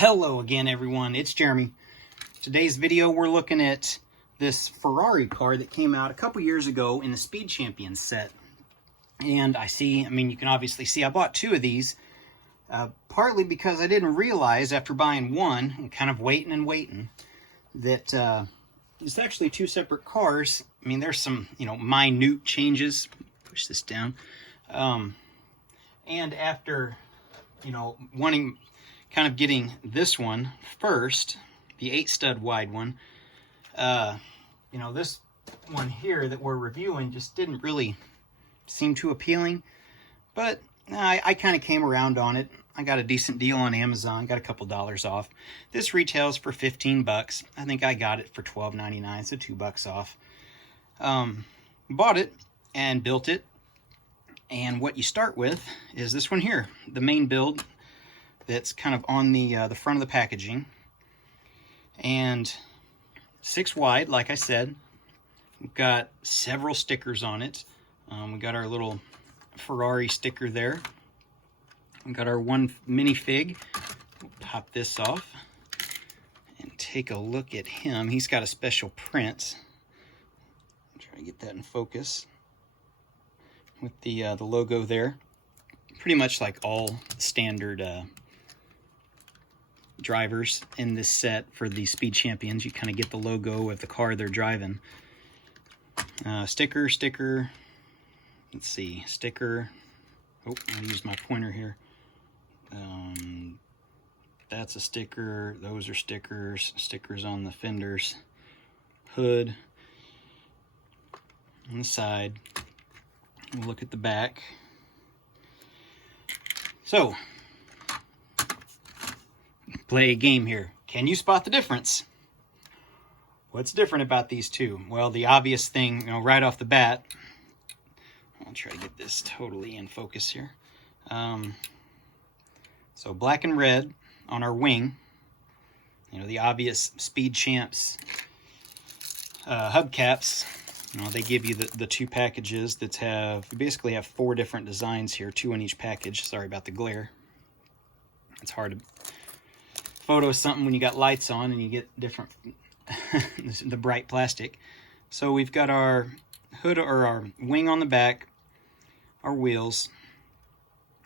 Hello again, everyone. It's Jeremy. Today's video, we're looking at this Ferrari car that came out a couple years ago in the Speed Champions set. And you can obviously see I bought two of these, partly because I didn't realize after buying one and kind of waiting that it's actually two separate cars. I mean, there's some, minute changes. Push this down. And after, getting this one first, the 8-stud wide one, this one here that we're reviewing just didn't really seem too appealing, but I kind of came around on it. I got a decent deal on Amazon, got a couple dollars off. This retails for 15 bucks. I think I got it for $12.99, so $2 off. Bought it and built it, and what you start with is this one here, the main build that's kind of on the front of the packaging, and 6 wide, like I said. We've got several stickers on it. We got our little Ferrari sticker there. We got our one minifig. We'll pop this off and take a look at him. He's got a special print. Try to get that in focus with the logo there. Pretty much like all standard drivers in this set for the Speed Champions, you kind of get the logo of the car they're driving. Sticker. Let's see, sticker. Oh, I'll use my pointer here. That's a sticker. Those are stickers. Stickers on the fenders. Hood. On the side. We'll look at the back. So, play a game here. Can you spot the difference? What's different about these two? Well, the obvious thing, right off the bat, I'll try to get this totally in focus here. So black and red on our wing, the obvious Speed Champs hubcaps. They give you the two packages that you basically have 4 different designs here, 2 on each package. Sorry about the glare. It's hard to photo something when you got lights on and you get different the bright plastic. So we've got our hood or our wing on the back, our wheels.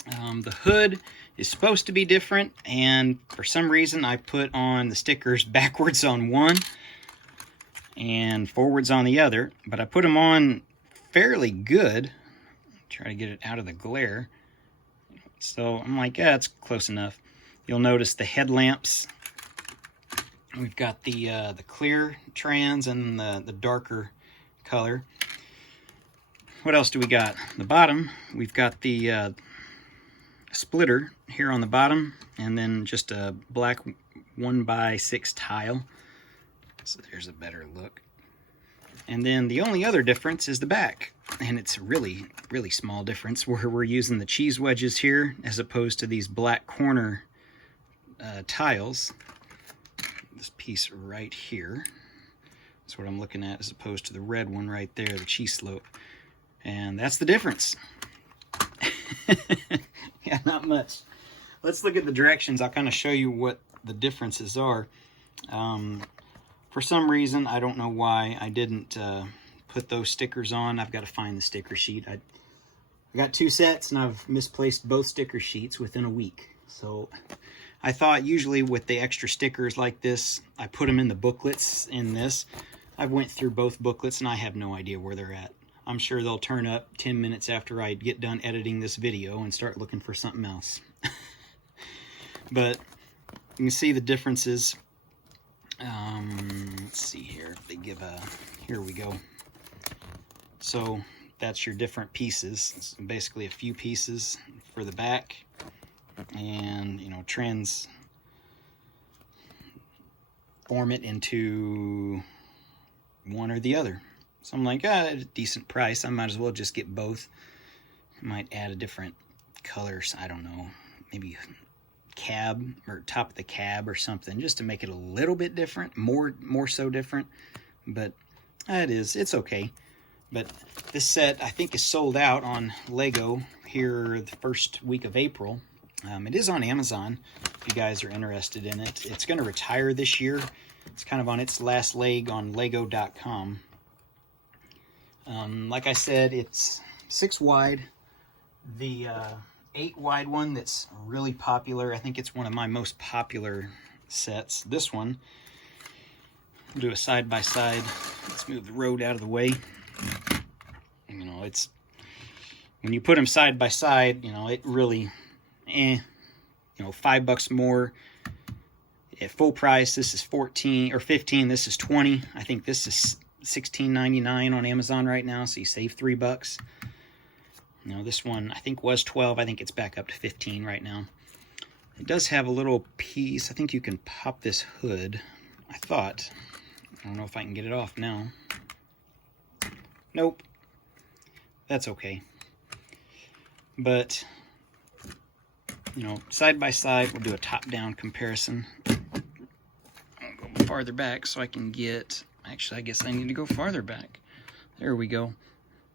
The hood is supposed to be different, and for some reason I put on the stickers backwards on one and forwards on the other, but I put them on fairly good. Try to get it out of the glare. So I'm like, yeah, it's close enough. You'll notice the headlamps. We've got the clear trans and the darker color. What else do we got? The bottom, we've got the splitter here on the bottom, and then just a black 1x6 tile. So there's a better look. And then the only other difference is the back, and it's really, really small difference, where we're using the cheese wedges here as opposed to these black corner tiles. This piece right here, that's what I'm looking at, as opposed to the red one right there, the cheese slope. And that's the difference. Yeah, not much. Let's look at the directions. I'll kind of show you what the differences are. For some reason, I don't know why I didn't put those stickers on. I've got to find the sticker sheet. I got 2 sets, and I've misplaced both sticker sheets within a week. So I thought usually with the extra stickers like this, I put them in the booklets in this. I went through both booklets, and I have no idea where they're at. I'm sure they'll turn up 10 minutes after I get done editing this video and start looking for something else. But you can see the differences. Let's see here if they give here we go. So that's your different pieces. It's basically a few pieces for the back, and transform it into one or the other. So I'm like, at a decent price, I might as well just get both. I might add a different colors, I don't know, maybe cab or top of the cab or something, just to make it a little bit different, more so different. But it's okay. But this set, I think, is sold out on Lego here the first week of April. It is on Amazon if you guys are interested in it. It's going to retire this year. It's kind of on its last leg on Lego.com. Like I said, it's 6 wide. The 8 wide one that's really popular, I think it's one of my most popular sets. This one, we'll do a side by side. Let's move the road out of the way. You know, it's when you put them side by side, you know, it really, you know, $5 more. At full price, this is 14 or 15. This is 20. I think this is $16.99 on Amazon right now, so you save $3. You know, this one I think was 12. I think it's back up to 15 right now. It does have a little piece. I think you can pop this hood. I thought. I don't know if I can get it off now. Nope. That's okay. But, you know, side by side, we'll do a top-down comparison. I'll go farther back so I can get... Actually, I guess I need to go farther back. There we go.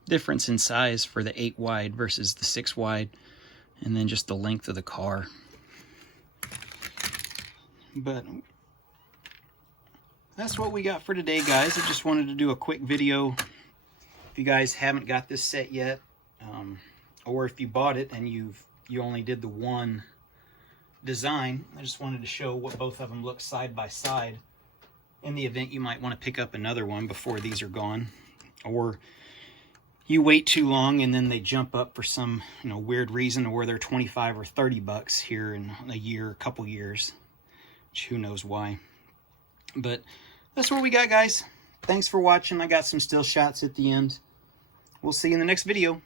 Difference in size for the 8 wide versus the 6 wide, and then just the length of the car. But that's what we got for today, guys. I just wanted to do a quick video. If you guys haven't got this set yet, or if you bought it and you only did the one design, I just wanted to show what both of them look side by side in the event you might want to pick up another one before these are gone, or you wait too long and then they jump up for some, you know, weird reason, or they're 25 or 30 bucks here in a year, a couple years, which who knows why. But that's what we got, guys. Thanks for watching. I got some still shots at the end. We'll see you in the next video.